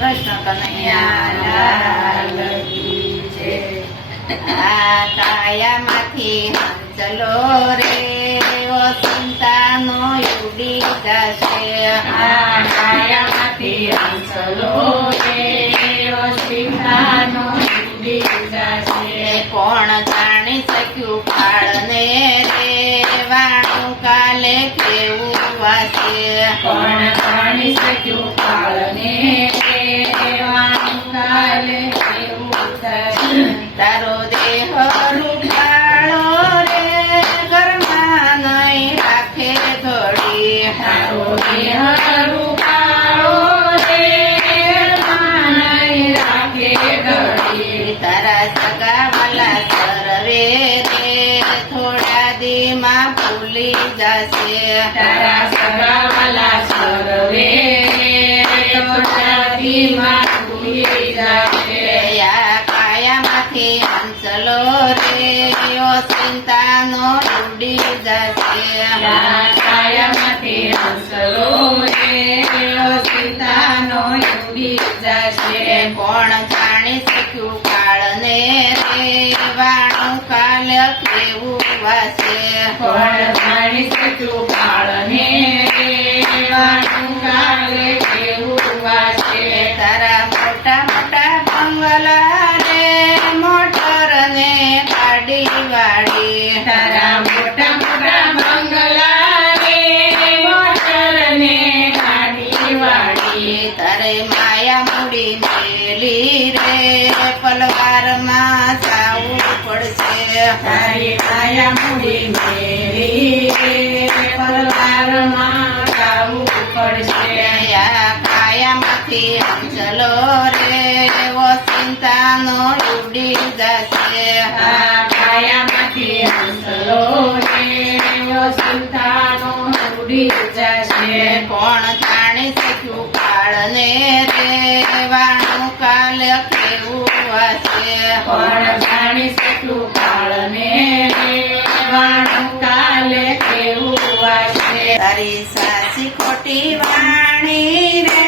કૃષ્ણ કનૈયા લાલ કી જય. આ કાયામાંથી હંસલો રે ઓ ચિંતાનો ઉડી જશે. આ કાયામાંથી હંસલો રે ઓ ચિંતાનો ઉડી જશે. કોણ જાણી શક્યું કાળને રે વાણું કાલે કેવું વાસે. કોણ જાણી શક્યું કાળને રે વાણું કાલે કેવું થશે. તારો દેહ રૂપાળો રે ઘરમાં નહીં રાખે ઘડી. તારો દેહ રૂપાળો રે ઘરમાં નહીં રાખે ઘડી. તારા સગાવાલા સર્વે રે થોડા દીમાં ભૂલી જશે. તારા સગાવાલા સર્વે થોડા દીમાં ભૂલી જશે. આ કાયામાંથી હંસલો રે ઓ ચિંતાનો ઉડી જશે. આ કાયામાંથી હંસલો રે ઓ ચિંતાનો ઉડી જશે. કોણ જાણી શક્યું કાળને રે વાણું કાલ કેવું વાસે. કોણ જાણી શક્યું કાળને રે વાણું કાલે કેવું વાસે. તારા મોટા મોટા બંગલા રે મોટર ને ગાડી વાળી. તારા મોટા મોટા બંગલા રે મોટર ને ગાડી વાળી. તારે માયા મૂડી મેલી રે પલવારમાં જાવું પડશે. તારી માયા મૂડી મેલી રે પરવારમાં ગાવું પડશે. આ કાયામાંથી હંસલો રે ઓ ચિંતાનો ઉડી જશે. આ કાયામાંથી હંસલો રે ઓ ચિંતાનો ઉડી જશે. કોણ જાણી શક્યું કાળને રે વાણું કાલ કેવું હશે. કોણ જાણી શક્યું કાળને રે વાણું કાલે કેવું વાસે. તારી સાસી ખોટી વાણી રે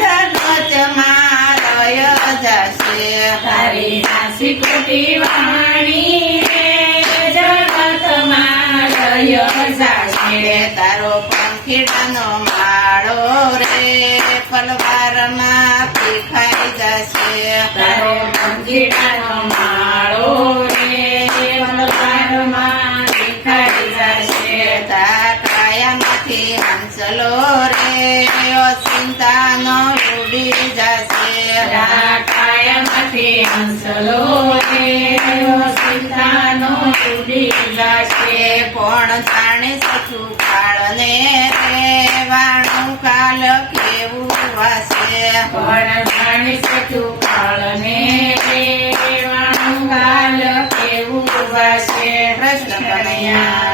જગતમાં રહ્યો જશે. તારી નાસી ખોટી વાણી રે જગતમાં રહ્યો જાશે. તારો પંખીડાનો માળો રે પલવારમાં પીખાઈ જશે. તારો પંખીડાનો માળો રે પલવારમાં દેખાઈ જશે. તા કાયામાંથી હંસલો રે ઓ ચિંતાનો ઉડી જશે. આ કાયામાંથી હંસલો રે ઓ ચિંતાનો ઉડી જશે. કોણ જાણી શક્યું કાળને રે વાણું કાલ કેવું વાસે. કોણ જાણી શક્યું કાળને રે વાણું કાલ કેવું વાસે. કૃષ્ણ કનૈયા